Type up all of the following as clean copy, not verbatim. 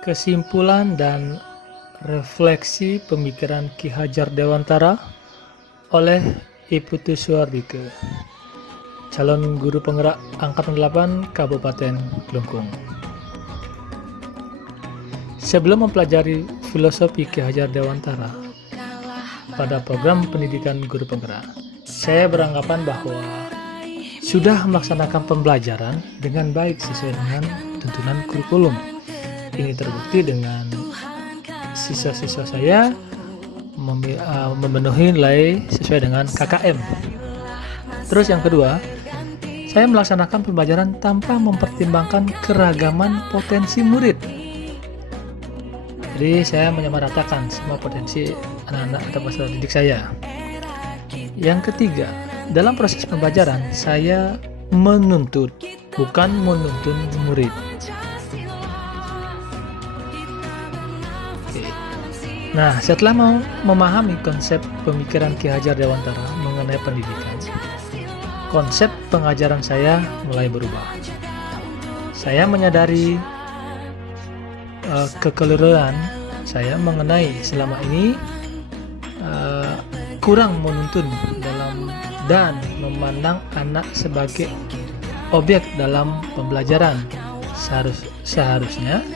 Kesimpulan dan refleksi pemikiran Ki Hajar Dewantara oleh Iputu Suardike, calon guru penggerak Angkatan 8 Kabupaten Klungkung. Sebelum mempelajari filosofi Ki Hajar Dewantara pada program pendidikan guru penggerak, saya beranggapan bahwa sudah melaksanakan pembelajaran dengan baik sesuai dengan tuntunan kurikulum. Ini terbukti dengan siswa-siswa saya memenuhi nilai sesuai dengan KKM. Terus yang kedua, saya melaksanakan pembelajaran tanpa mempertimbangkan keragaman potensi murid. Jadi saya menyamaratakan semua potensi anak-anak atau peserta didik saya. Yang ketiga, dalam proses pembelajaran saya menuntut, bukan menuntun murid. Nah, setelah memahami konsep pemikiran Ki Hajar Dewantara mengenai pendidikan, konsep pengajaran saya mulai berubah. Saya menyadari kekeliruan saya mengenai selama ini kurang menuntun dan memandang anak sebagai objek dalam pembelajaran. Seharusnya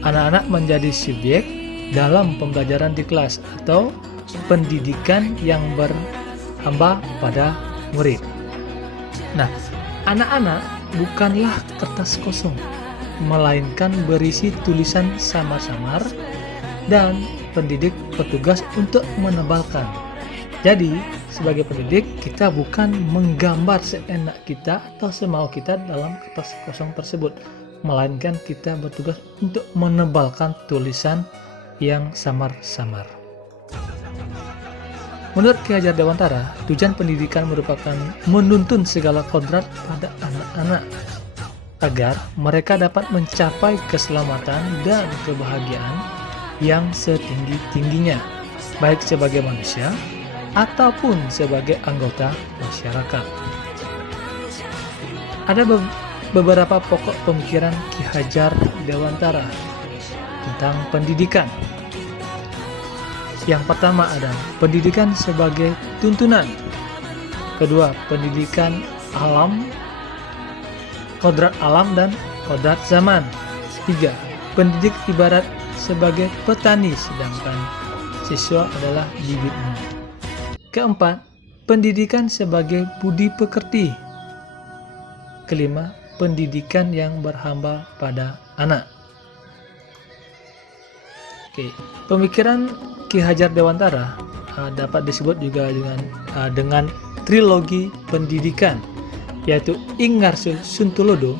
anak-anak menjadi subjek dalam pembelajaran di kelas atau pendidikan yang berhamba pada murid. Nah, anak-anak bukanlah kertas kosong, melainkan berisi tulisan samar-samar dan pendidik bertugas untuk menebalkan. Jadi, sebagai pendidik, kita bukan menggambar seenak kita atau semau kita dalam kertas kosong tersebut, melainkan kita bertugas untuk menebalkan tulisan yang samar-samar. Menurut Ki Hajar Dewantara, tujuan pendidikan merupakan menuntun segala kodrat pada anak-anak agar mereka dapat mencapai keselamatan dan kebahagiaan yang setinggi-tingginya, baik sebagai manusia ataupun sebagai anggota masyarakat. Ada beberapa pokok pemikiran Ki Hajar Dewantara tentang pendidikan. Yang pertama adalah pendidikan sebagai tuntunan. Kedua, pendidikan alam, kodrat alam dan kodrat zaman. Tiga, pendidik ibarat sebagai petani sedangkan siswa adalah bibitnya. Keempat, pendidikan sebagai budi pekerti. Kelima, pendidikan yang berhamba pada anak. Oke, pemikiran Ki Hajar Dewantara dapat disebut juga dengan trilogi pendidikan, yaitu Ing Ngarso Suntulodo,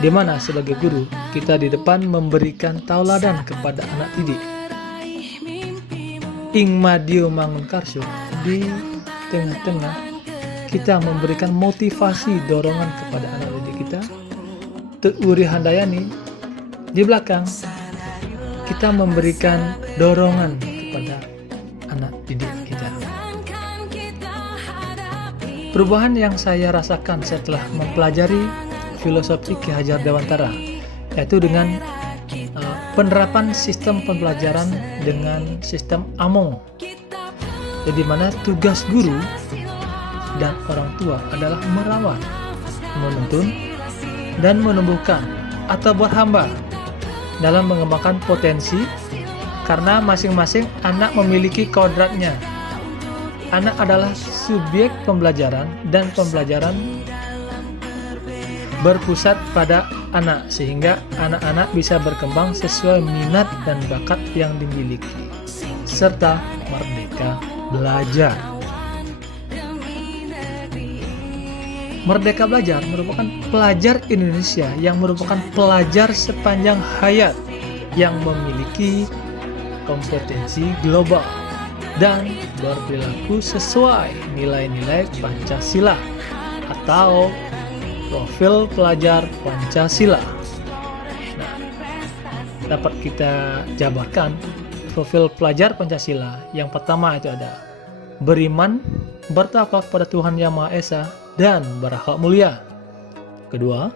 di mana sebagai guru kita di depan memberikan tauladan kepada anak didik. Ing Madio Mangunkarso, di tengah-tengah kita memberikan motivasi dorongan kepada anak didik kita. Tut Wuri Handayani, di belakang kita memberikan dorongan kepada anak didik kita. Perubahan yang saya rasakan setelah mempelajari filosofi Ki Hajar Dewantara, yaitu dengan penerapan sistem pembelajaran dengan sistem AMONG, di mana tugas guru dan orang tua adalah merawat, menuntun, dan menumbuhkan atau berhamba dalam mengembangkan potensi, karena masing-masing anak memiliki kodratnya. Anak adalah subjek pembelajaran dan pembelajaran berpusat pada anak, sehingga anak-anak bisa berkembang sesuai minat dan bakat yang dimiliki serta merdeka belajar. Merdeka Belajar merupakan pelajar Indonesia yang merupakan pelajar sepanjang hayat yang memiliki kompetensi global dan berperilaku sesuai nilai-nilai Pancasila atau profil pelajar Pancasila. Nah, dapat kita jabarkan profil pelajar Pancasila. Yang pertama itu ada beriman, bertakwa kepada Tuhan Yang Maha Esa, dan berakhlak mulia. Kedua,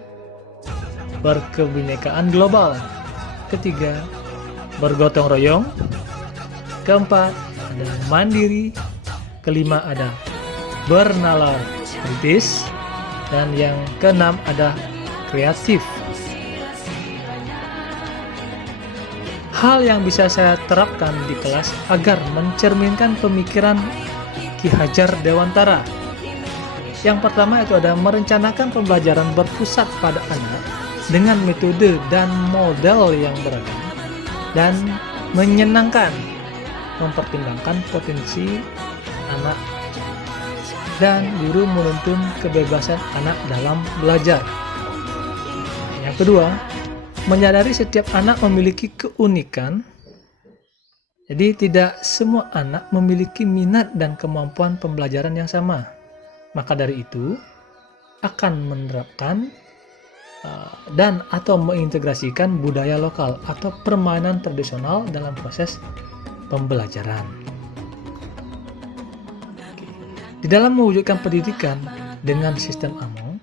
berkebinekaan global. Ketiga, bergotong royong, keempat ada mandiri, kelima ada bernalar kritis, dan yang keenam ada kreatif. Hal yang bisa saya terapkan di kelas agar mencerminkan pemikiran Ki Hajar Dewantara. Yang pertama itu ada merencanakan pembelajaran berpusat pada anak dengan metode dan model yang beragam dan menyenangkan, mempertimbangkan potensi anak dan guru menuntun kebebasan anak dalam belajar. Yang kedua, menyadari setiap anak memiliki keunikan. Jadi tidak semua anak memiliki minat dan kemampuan pembelajaran yang sama. Maka dari itu akan menerapkan dan atau mengintegrasikan budaya lokal atau permainan tradisional dalam proses pembelajaran. Di dalam mewujudkan pendidikan dengan sistem AMO,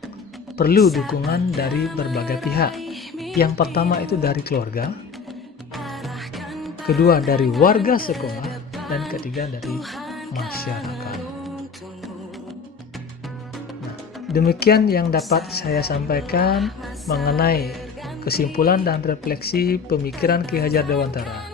perlu dukungan dari berbagai pihak. Yang pertama itu dari keluarga, kedua dari warga sekolah, dan ketiga dari masyarakat. Nah, demikian yang dapat saya sampaikan mengenai kesimpulan dan refleksi pemikiran Ki Hajar Dewantara.